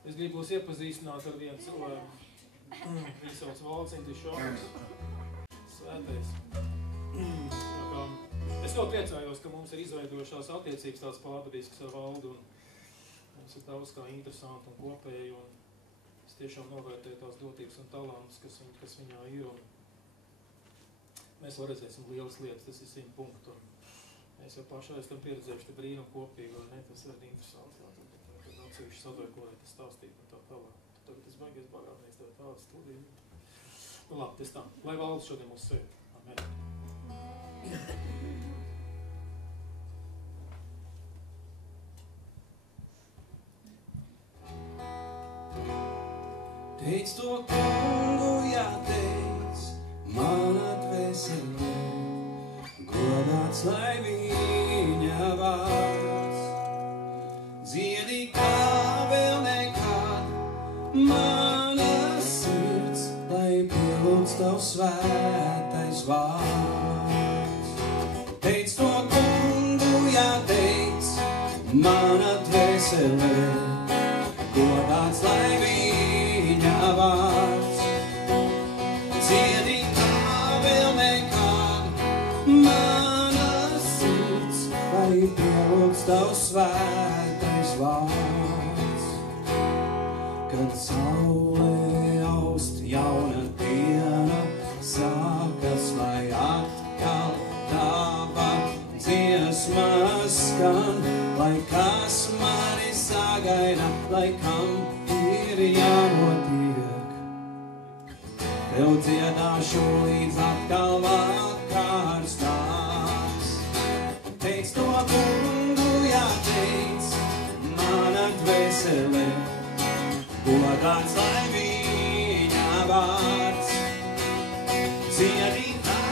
Es gribu jūs iepazīstināt ar vienu cilvēku. Viņu sauc Valcintis Šoks. Svētais. Es ļoti priecājos, ka mums ir izveidojušās attiecības tāds pārdabisks ar Valdu. Mums ir daudz kā interesanti un kopēji. Un es tiešām novērtēju tās dotības un talantus, kas viņā ir. Un mēs vēl redzēsim lielas lietas, tas ir 100 punktu. Mēs jau pašā esam pieredzējuši te brīnumu kopīgi, vai ne? Tas ir interesanti. Tad atsevišķi sadaļu, ko lai tas stāstīt un tā tālāk. Tagad tas baigies bagātnieks, tev tāda studija. Nu labi, tas tā. Lai Valds šodien mūs svētī. Amen. Teic to kungu, jā, teic, mana dvēselē, godāts lai viņa vārds. Dziedi kā vēl nekad, mana sirds, lai pielūdz tavs svētais vārds. Teic to kungu, jā, teic, mana dvēselē, godāts lai viņa vārds. Dziedi kā vēl nekad, mana sirds, lai pielūdz tavs svētais vārds. Kad saulē aust jauna diena, sākas, lai atkal tava dziesma skan, lai kas mani sagaida, lai kam ir jānotiek. Tev dziedāšu līdz atkal vakars nāks. Teic to kungu, jā, teic, mana dvēselē, godāts lai viņa vārds. Dziedi kā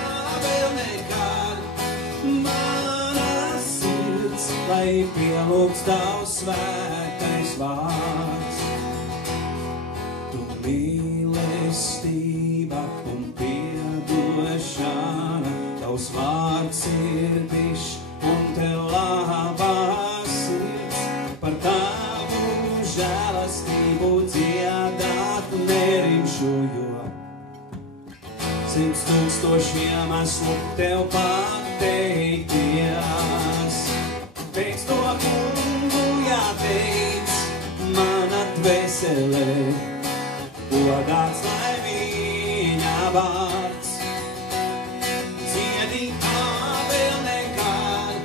vēl nekad, mana sirds, lai pielūdz tavs svētais vārds. Tu mīlestība un piedošana, tavs vārds ir dišs un tev labā sirds. Par tavu žēlastību dziedāt nerimšu, jo 100 000 esmu tev pateikties. Teic to kungu, jā, teic, mana dvēselē, godāts lai viņa vārds. Dziedi kā vēl nekad,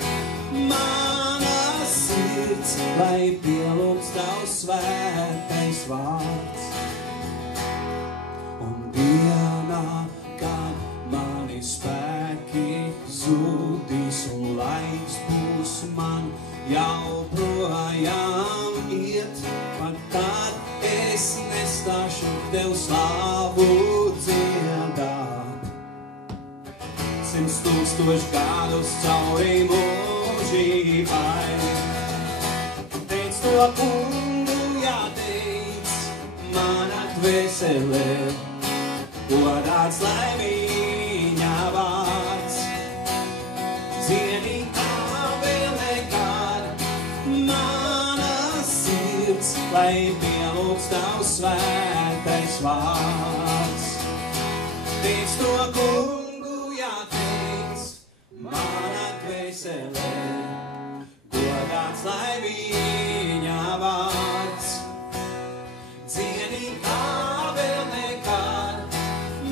mana sirds, lai pielūdz tavs svētais vārds. Un dienā, kad mani spēki zudīs un laiks būs man jau projām iet, pat tad es nestāšu tev slavu dziedāt. 100 000 gadus cauri mūžībai. Teic to kungu, jā, teic, mana dvēselē, godāts lai viņa vārds. Dziedi kā vēl nekad, mana sirds, lai pielūdz tavs svētais vārds. Teic to kungu, jā, teic, mana dvēselē, godāts lai viņa vārds. Dziedi kā vēl nekad,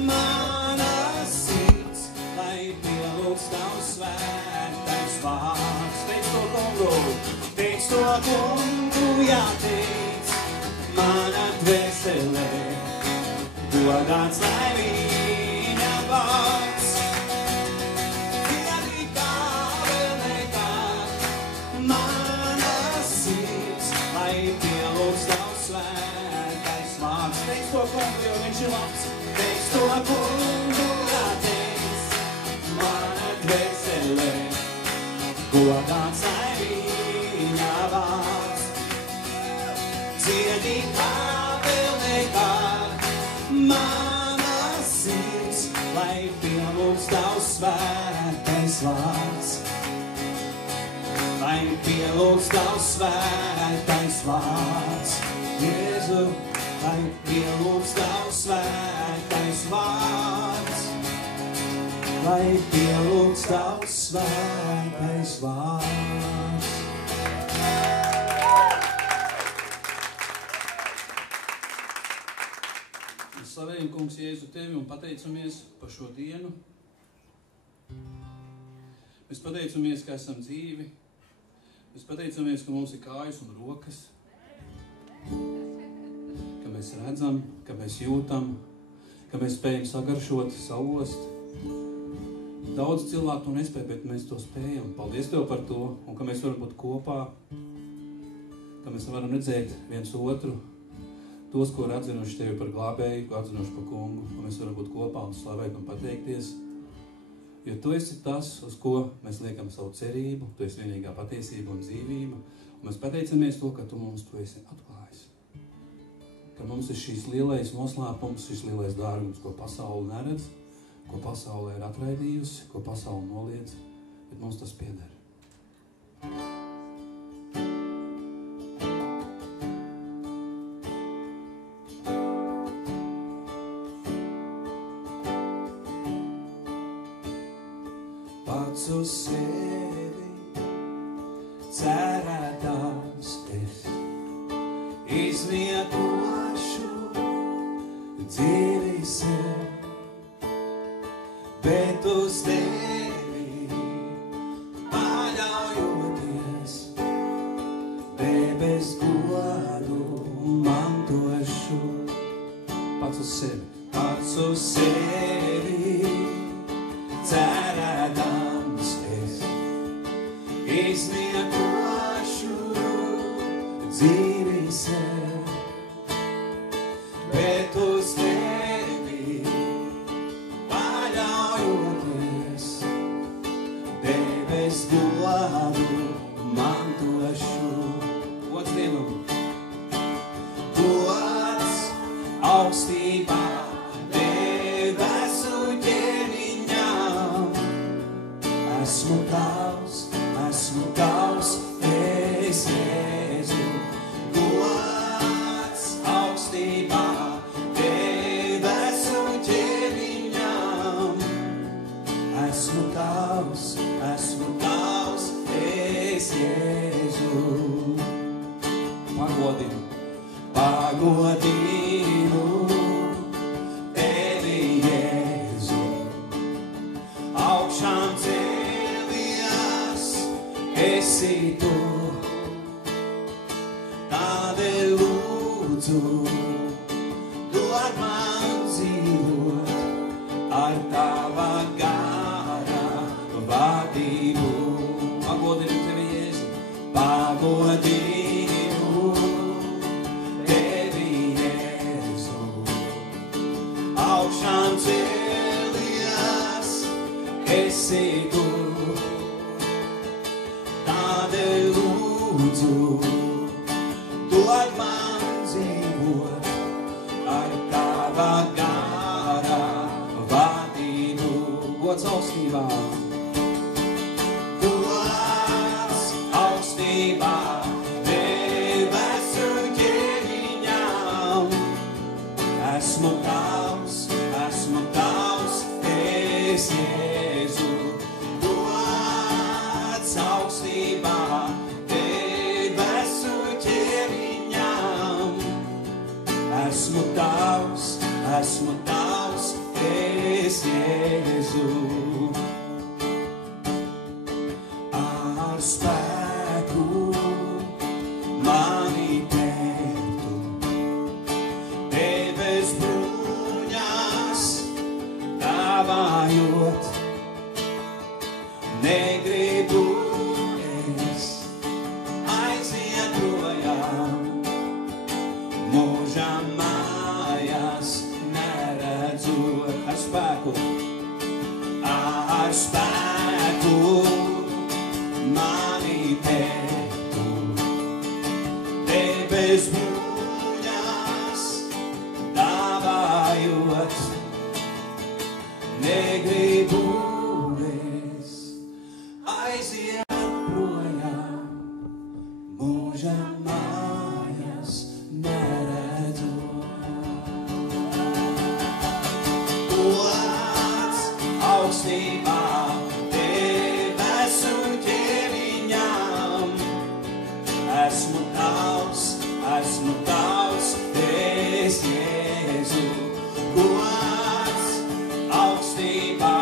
mana sirds, lai pielūdz tavs svētais vārds. Teic to kungu, teic to kungu, jā, teic, mana dvēselē, godāts lai viņa vārds. Dziedi kā vēl nekad, mana sirds, lai pielūdz tavs svētais vārds. Teic to kungu, jo viņš ir labs. Teic to kungu, jā, teic, mana dvēselē, godāts lai viņa vārds. Dziedi kā vēl nekad, mana sirds, lai pielūdz tavs svētais vārds. Lai pielūdz tavs svētais vārds. Jēzus. lai pielūgts tavs svētais vārds. Lai pielūgts tavs svētais vārds. Mēs slavējam, Kungs, Jēzu tevi un pateicamies par šo dienu. Mēs pateicamies, ka esam dzīvi. Mēs pateicamies, ka mums ir kājas un rokas. Ka mēs redzam, ka mēs jūtam, ka mēs spējam sagaršot, sauost. Daudz cilvēku to nespēj, bet mēs to spējam. Paldies Tev par to, un ka mēs varam būt kopā, ka mēs varam redzēt viens otru, tos, ko ir atzinuši Tevi par glābēju, ko atzinuši par kungu, ka mēs varam būt kopā un slavēt un pateikties. Jo Tu esi tas, uz ko mēs liekam savu cerību, Tu esi vienīgā patiesība un dzīvība, un mēs pateicamies to, ka Tu mums to esi atklājis. Ka mums ir šīs lielais noslēpums, šis lielais dārgums, ko pasaule neredz, ko pasaule ir atraidījusi, ko pasaule noliedz, bet mums tas pieder. Pats uz sevi cerētās es izvietošu dzīvi sev. Bet uz Tevi paļaujoties, debes godu mantošu. Pats uz sevi. Pats uz sevi cerēdams es izvietošu dzīvi sev. Bet uz Tevi debes godu mantošu. Gods Dievam. Gods augstībā debesu ķēniņām. Esmu tavs, es Jēzu. Gods augstībā debesu ķēniņām. Esmu tavs, es Jēzu. Pagodinu Tevi, Jēzu. Augšām cēlies esi Tu. Tādēļ lūdzu, dod man dzīvot ar Tava gara vadību. Pagodinu Tevi, Jēzu. Pagodinu Tevi, Jēzu. Augšām cēlies esi Tu. Tādēļ lūdzu, dod man dzīvot ar Tava gara vadību. Gods augstībā. Gods augstībā debesu ķēniņām. Esmu tavs, es Jēzu. Gods augstībā debesu ķēniņām. Esmu tavs, es Jēzu. Ar spēku mani tērtu, debes bruņās dāvājot. Negribu es aiziet projām, mūžam mājās neredzot. Ar spēku augstībā debesu ķēniņam. Esmu tavs, es Jēzu, gods augstībā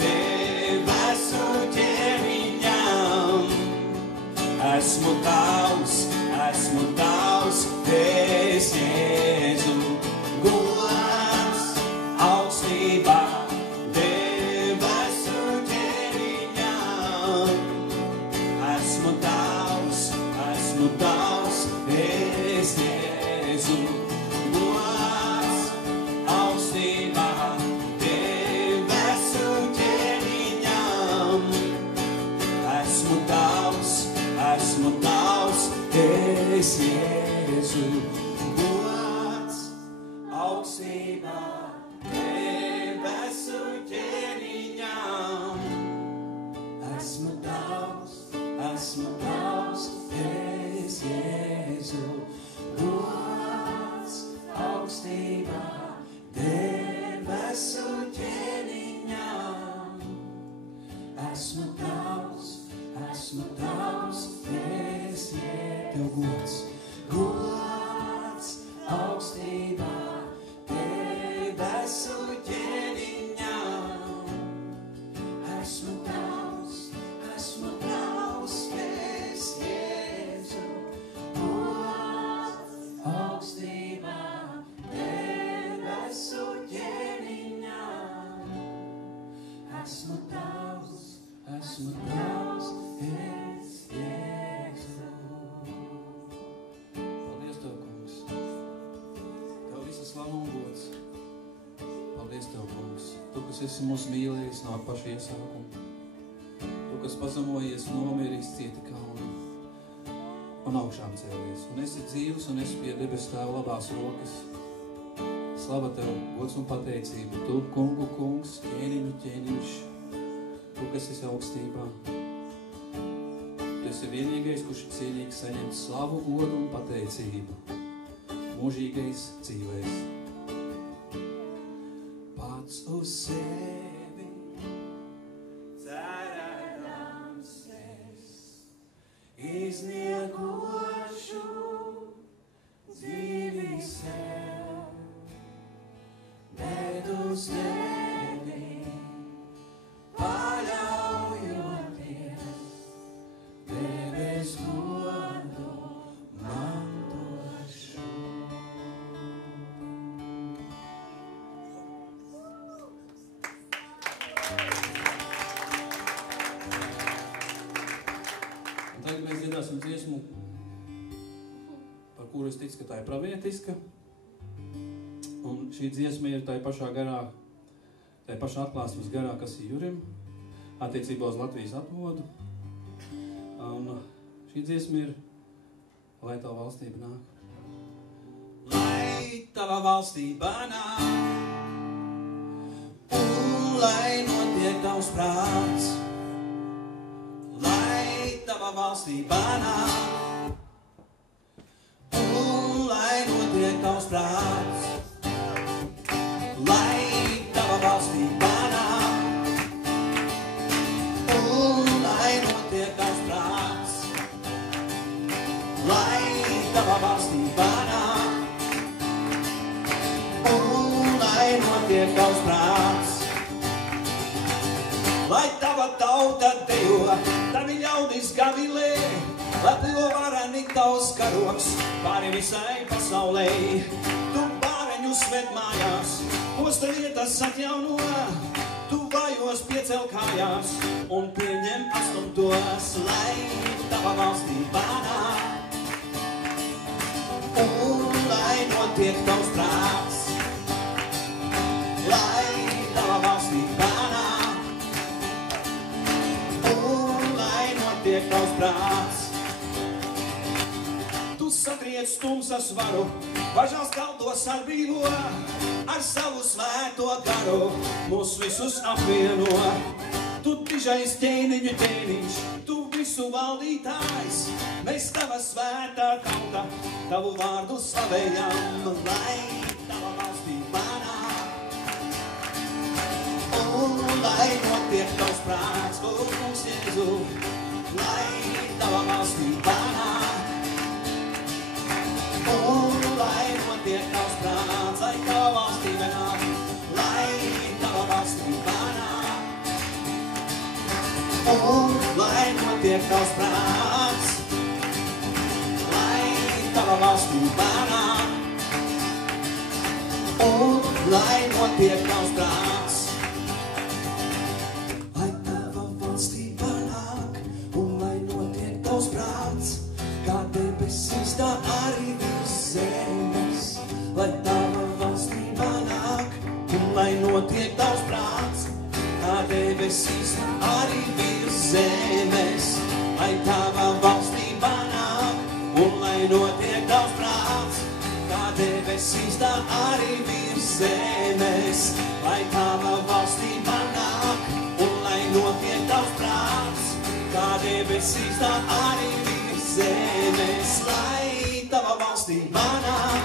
debesu ķēniņam. Esmu tavs, es Jēzu, gods augstībā debesu ķēniņam. Esmu tavs, es Jēzu, gods augstībā debesu ķēniņam. Esmu tavs, es Jēzu, gods augstībā debesu ķēniņam. Esmu tavs, es Jēzu, gods augstībā debesu ķēniņam. Esmu tavs, es Jēzu, tev gods, gods augstībā debesu ķēniņam. Esmu tavs, es Jēzu, gods augstībā debesu ķēniņam. Esmu tavs, es Jēzu. Paldies Tev, kungs. Tev visa slava un gods. Paldies Tev, kungs. Tu, kas esi mūs mīlējis no paša iesākuma. Tu, kas pazemojies, nomiris, cieti kaunu un augšām cēlies. Un esi dzīvs un esi pie debes Tēva labās rokas. Slava Tev, gods un pateicība. Tu, kungu kungs, ķēniņš. Tu, kas esi augstībā. Tu esi vienīgais, kurš cienīgi saņemt slavu, godu un pateicību. Mūžīgais dzīvēs. Pats uz sevi cerēdams es izniekošu dzīvi sev, bet uz tevi paļaujoties debes godu mantošu. Un tagad mēs dziedāsim dziesmu, par kuru es ticu, ka tā ir pravietiska. Un šī dziesma ir tai pašā garā, tai pašā atklāsmes garā, kas ir Jurim, attiecībā uz Latvijas atmodu. Un šī dziesma ir Lai Tava valstība nāk. Lai Tava valstība nāk, un lai notiek Tavs prāts. Lai Tava valstība nāk, un lai notiek Tavs prāts. Lai Tava valstība nāk, un lai notiek Tavs prāts. Lai Tava valstība nāk, un lai notiek Tavs prāts. Lai Tava tauta dejo, tavi ļaudis gavilē, lai plīvo vareni Tavs karoks pāri visai pasaulē. Tu bāreņus ved mājās, posta vietas atjauno, tu vājos piecel kājās un pieņem astumtos. Lai Tava valstība nāk, un lai notiek Tavs prāts. Lai Tava valstība nāk, un lai notiek Tavs prāts. Tu satriec tumsas varu, bažās kaldos ar brīvo, ar savu svēto garu mūs visus apvieno. Tu tižais ķēniņu ķēniņš, tu visu valdītājs, mēs Tava svētā tauta, Tavu vārdu slavējam. Lai Tava valstība nāk, un lai notiek tavs prāts, kungs Jēzu, lai tava valstība nāk. Un lai notiek tavs prāts, lai tava valstība nāk, lai tava valstība nāk. Un lai notiek tavs prāts, lai tava valstība nāk. Un lai notiek tavs prāts, lai tava valstība nāk. Un lai notiek tavs prāts, kā debesīs tā arī virs zemes. Lai tava valstība nāk, un lai notiek tavs prāts, kā debesīs tā arī virs zemes. Lai tava valstība nāk, un lai notiek tavs prāts, kā debesīs tā arī virs zemes. Lai tava valstība nāk, un lai notiek tavs prāts, kā debesīs tā arī virs zemes. Lai tava valstība nāk,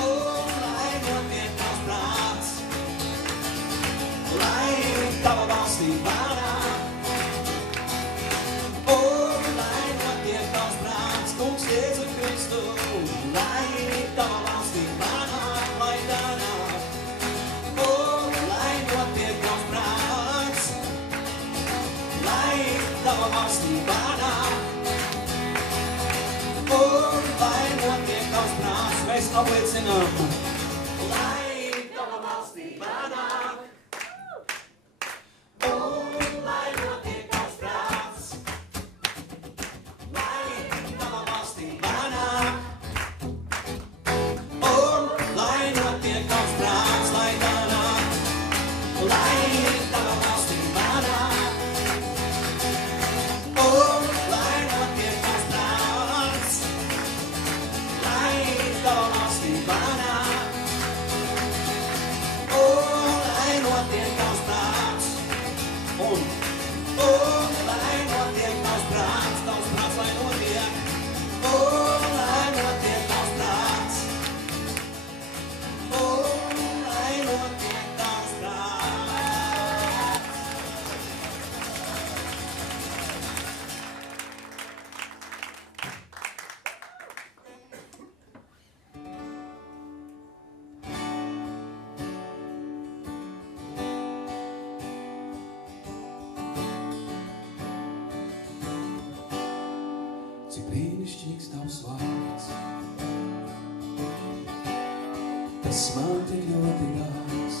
un lai notiek tavs prāts, lai tava valstība nāk, un lai notiek tavs prāts, kungs Jēzu Kristu, lai tava valstība nāk, lai tā nāk, un lai notiek tavs prāts, lai tava valstība nāk, un lai notiek tavs prāts. Mēs apliecinām, lai tava valstība nāk, un lai notiek tavs prāts, lai tava valstība nāk, un lai notiek tavs prāts, lai tā nāk, lai tava valstība nāk, un lai notiek tavs prāts, lai tava valstība nāk, un lai notiek tavs prāts, un lai notiek tavs prāts, lai notiek, un lai notiek tavs prāts, un lai notiek tavs prāts. Cik brīnišķīgs tavs vārds, tas man tik ļoti dārgs,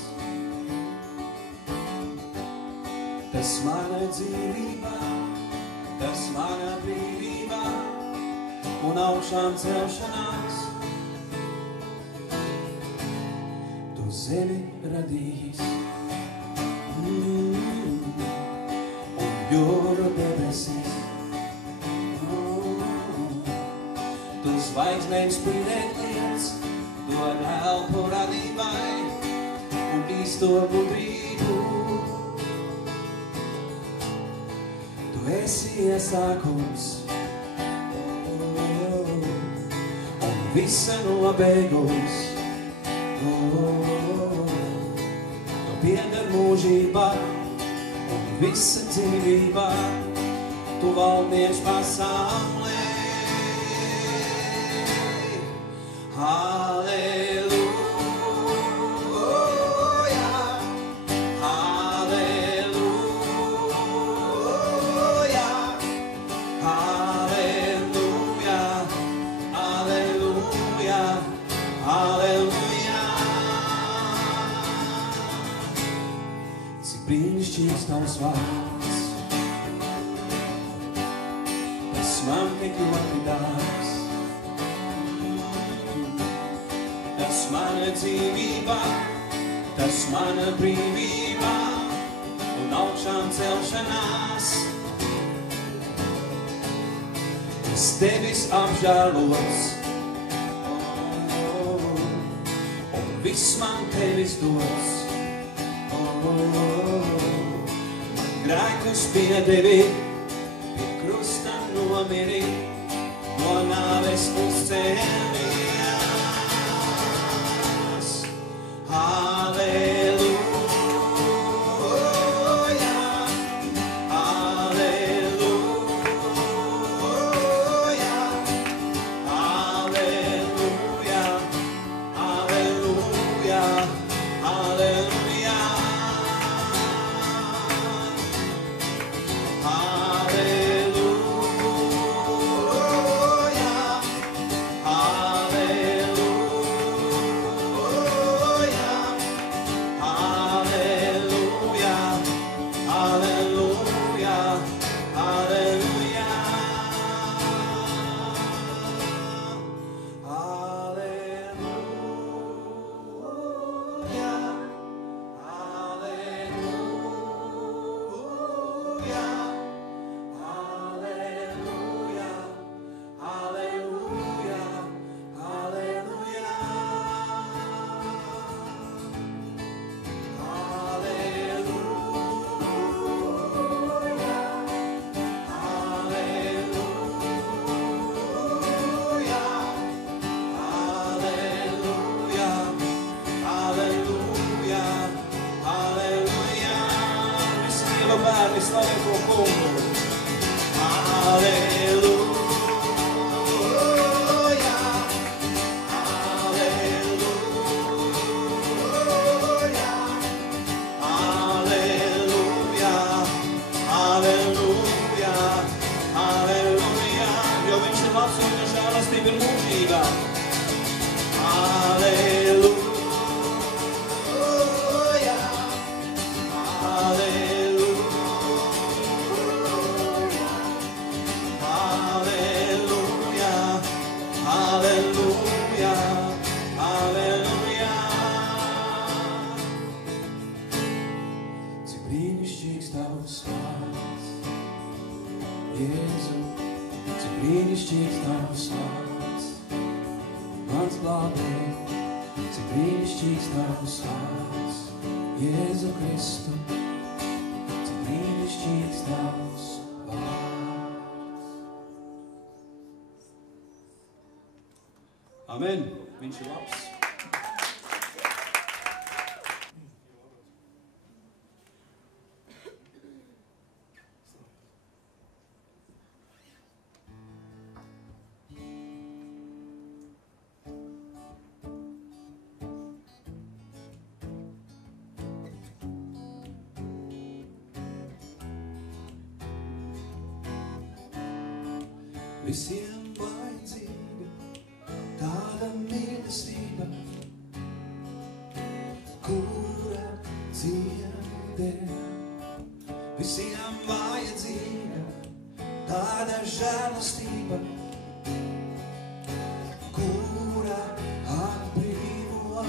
tas mana dzīvībā, tas mana brīvībā un augšām celšanās. Tu zemi radījis, un jūru debesis. Tu zvaigznēm spīdēt liec, dod elpu radībai un īsto gudrību. Tu esi iesākums un visa nobeigums. Tu pieder mūžībā un visa dzīvībā. Tu valdies pasaulē. Halleluja, halleluja, halleluja, halleluja, halleluja. Cik brīnišķīgs tavs vārds, tas man tik ļoti dārgs. Tas mana dzīvība, tas mana brīvība un augšām celšanās. Es tevis apžēlos, un viss man tevis dos. Man grēkus piedevi, pie krusta nomiri, no nāves uzcēli. Halleluja, slavē to kungu. Halleluja. Ir mūžīgā. Halleluja, halleluja, halleluja, halleluja, halleluja. Cik brīnišķīgs tavs vārds, Jēzu, cik brīnišķīgs tavs vārds. Mans glābēji, cik brīnišķīgs tavs vārds, Jēzu Kristu, cik brīnišķīgs tavs vārds. Amen. Viņš ir labs. Visiem vajadzīga tāda mīlestība, kura dziedē. Visiem vajadzīga tāda žēlastība, kura atbrīvo.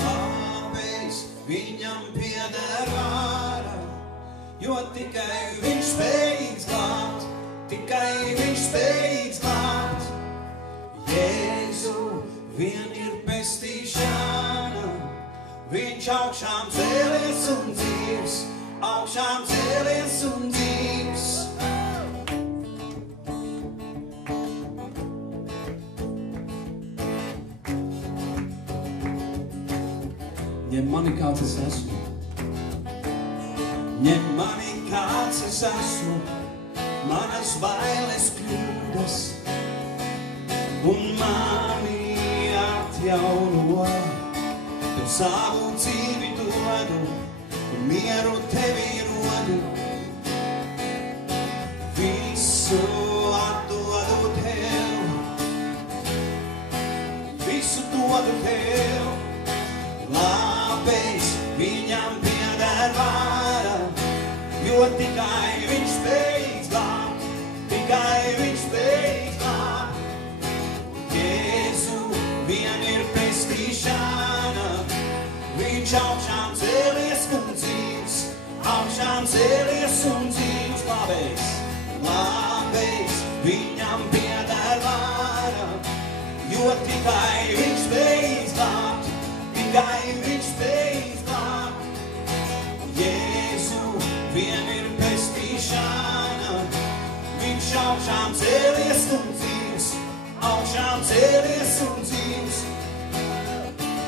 Tāpēc viņam pieder vara, jo tikai viņš spējīgs glābt, tikai viņš spējīgs glābt. Jēzu vien ir pestīšana, viņš augšām cēlies un dzīvs, augšām cēlies un dzīvs. Ņem mani, kāds es esmu. Ņem mani, kāds es esmu, manas bailes kļūdas, un mani atjauno. Tev savu dzīvi dodu, un mieru tevī rodu. Visu atdodu tev, visu dodu tev. Labais viņam pieder vara, jo tikai viņš spējīgs glābt, tikai viņš spējīgs glābt. Jēzu vien ir pestīšana, viņš augšām cēlies un dzīvs, augšām cēlies un dzīvs. Labais, labais viņam pieder vara, jo tikai viņš spējīgs glābt, tikai viņš spējīgs glābt. Jēzu vien ir pestīšana, viņš augšām cēlies un dzīvs, augšām cēlies un dzīvs.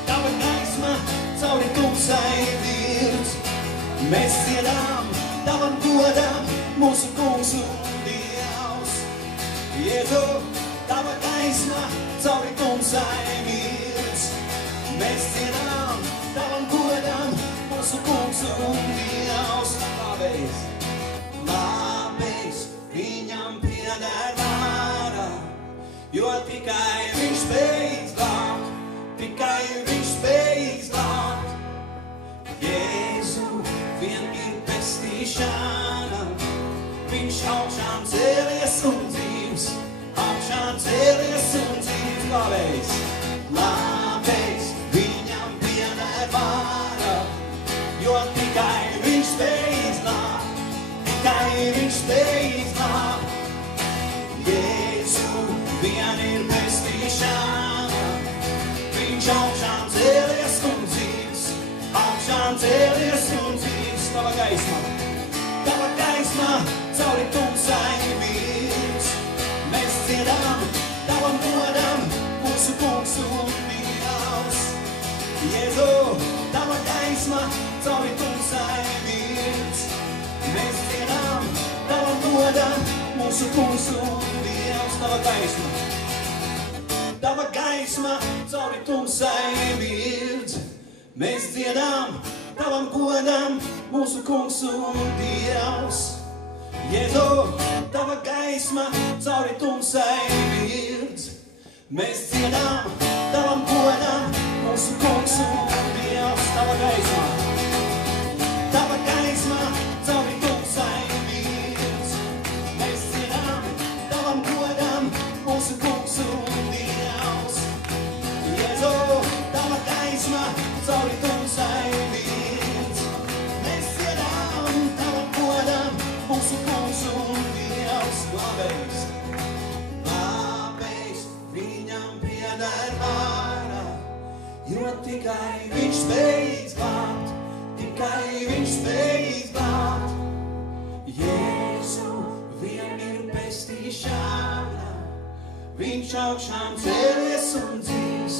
Tava gaisma cauri tumsai virz, mēs dziedām tavam godam, mūsu kungs un Dievs. Jēzu, tava gaisma cauri tumsai virz, mēs dziedām tavam godam, mūsu kungs un Dievs. Labais, labais viņam pieder vara, jo tikai viņš spējīgs glābt, tikai viņš spējīgs glābt. Jēzu vien ir pestīšana, viņš augšām cēlies un dzīvs, augšām cēlies un dzīvs. Labais, labais viņam pieder vara, jo tikai viņš spējīgs glābt, tikai viņš spējīgs glābt. Jēzu vien ir pestīšana, viņš augšām cēlies un dzīvs, augšām cēlies un dzīvs. Tava gaisma cauri tumsai virz, gaisma cauri tumsai virts. Mēs dziedām tavam godam, mūsu kungs un Dievs, tava gaisma. Tava gaisma cauri tumsai virts. Mēs dziedām tavam godam, mūsu kungs un Dievs. Jēzu, tava gaisma cauri tumsai virts. Mēs dziedām tavam godam, mūsu kungs un Dievs. Tava gaisma cauri tumsai virts. Mēs dziedām tavam godam, mūsu kungs un Dievs. Jēzu, tava gaisma cauri tumsai virts. Mēs dziedām tavam godam, mūsu kungs un Dievs. Glābējs, glābējs, viņam pieder vara, jo tikai viņš spēj izglābt, tikai viņš spēj izglābt. Jēzu, vien ir pestīšana, viņš augšām cēlies un dzīvs,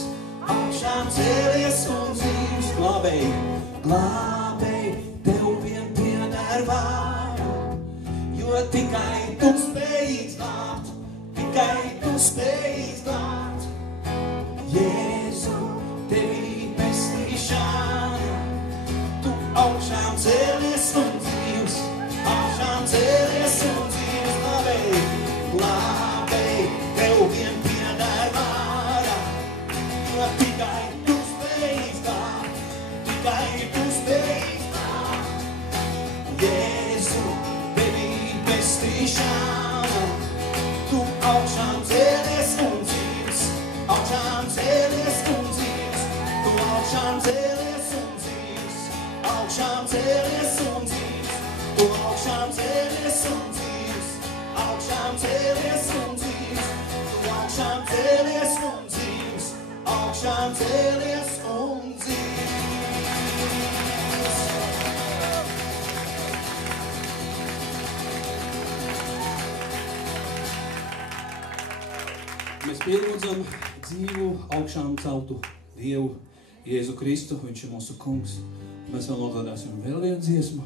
augšām cēlies un dzīvs. Glābēj, glābēj, tev vien pieder vara, jo tikai tu spēj izglābt, tikai tu spēj izglābt. Jēzu, tevī pestīšana, tu augšām cēlies un dzīvs, augšām cēlies un dzīvs. Glābēj, glābēj, tev vien pieder vara, jo tikai tu spēj izglābt, tikai tu spēj izglābt. Jēzu, tevī pestīšana, tu augšām cēlies un dzīvs, augšām cēlies un dzīvs, tu augšām cēlies un dzīvs, augšām cēlies un dzīvs, tu augšām cēlies un dzīvs, augšām cēlies un dzīvs, tu augšām cēlies un dzīvs, augšām cēlies un dzīvs. Mēs pielūdzam dzīvu, augšām celtu Dievu, Jēzu Kristu, viņš ir mūsu kungs. Mēs vēl nodādāsim vēl vienu dziesmu,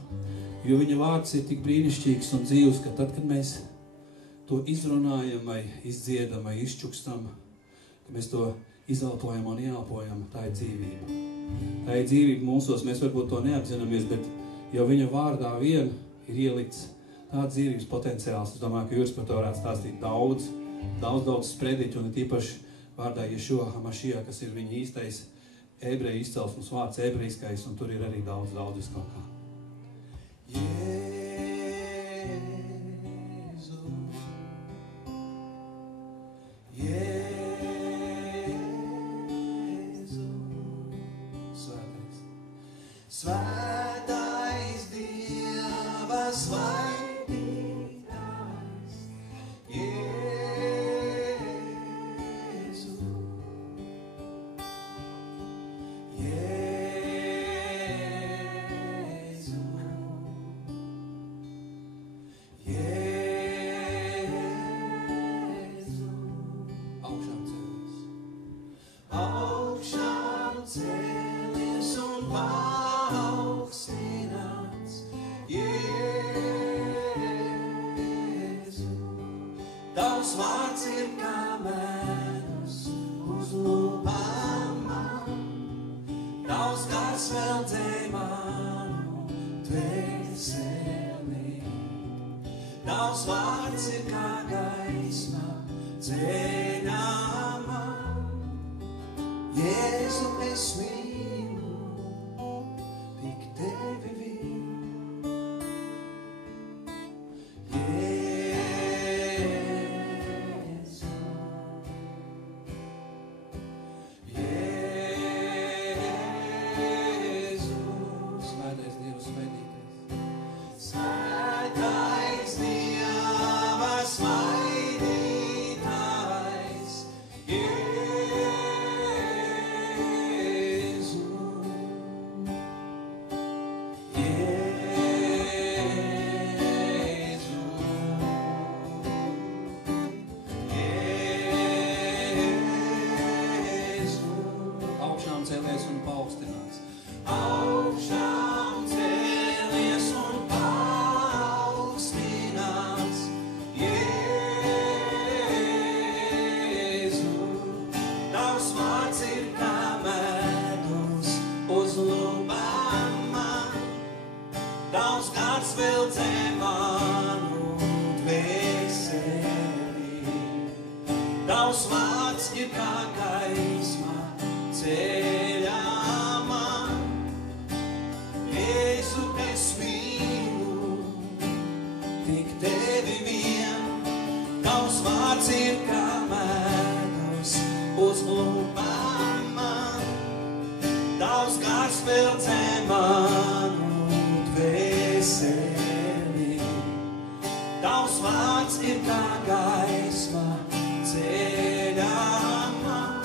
jo viņa vārds ir tik brīnišķīgs un dzīvs, ka tad, kad mēs to izrunājam, vai izdziedam, vai izčukstam, ka mēs to izelpojam un ieelpojam, tā ir dzīvība. Tā ir dzīvība mūsos, mēs varbūt to neapzināmies, bet jau viņa vārdā vien ir ielikts tāds dzīvības potenciāls. Es domāju, ka jūs par to varētu stāstīt daudz sprediķu, un tīpaši vārdā Ješua Hamašijā, kas ir viņa īstais ebreju izcelsmes vārds, ebrejiskais, un tur ir arī daudz viskaut kā. Jēzu, Jēzu, Svētais. Svētais Dieva svaidītājs, Jēzu, Jēzu, Jēzu. Augšām cēlies. Augšām cēlies un paaugstināts, Jēzu. Tavs vārds ir kā medus uz lūpām man, tavs gars veldzē manu dvēseli. Tavs vārds ir kā gaisma ceļā man, Jēzu, es mīlu tik tevi vien. Jēzu, Jēzu, Svētais Dievs, svētītais. Svētais Dieva svaidītājs, Jēzu. Tavs vārds ir kā gaisma ceļā man. Jēzu, es mīlu tik tevi vien. Tavs vārds ir kā medus uz lūpām man. Tavs gars veldzē manu dvēseli. Tavs vārds ir kā gaisma ceļā man.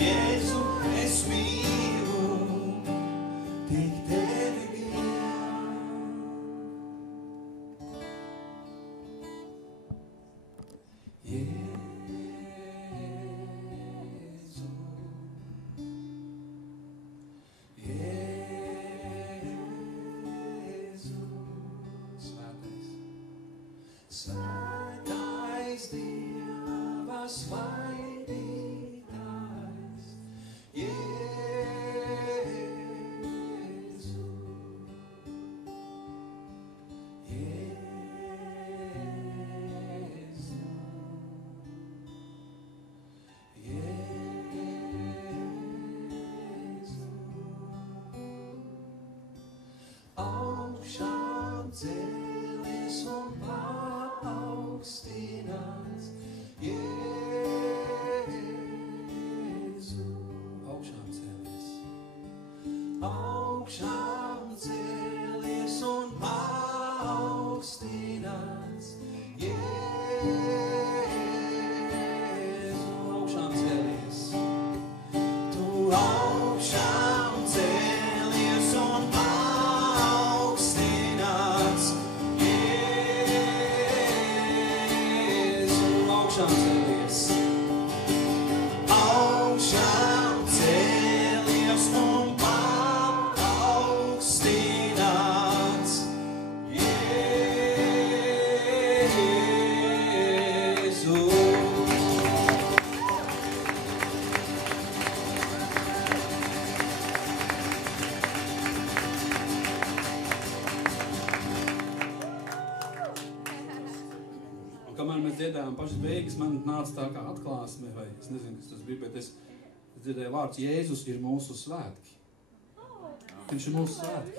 Jēzu, es mīlu tik tevi vien. Jēzu, Jēzu, svētais, svētais Dieva svaidītājs, Jēzu, Jēzu, Jēzu. Augšām cēlies un paaugstināts, Jēzu. Augšām cēlies. Augšām cēlies un paaugstināts, Jēzu. Augšām cēlies. Tu augšām cēlies un paaugstināts, Jēzu. Augšām cēlies. Augšām cēlies un paaugstināts, Jēzu. Un kamēr mēs dziedājām pašas beigas, man nāca tā kā atklāsme, vai es nezinu, kas tas bija, bet es dzirdēju vārds Jēzus ir mūsu svētki. Viņš ir mūsu svētki.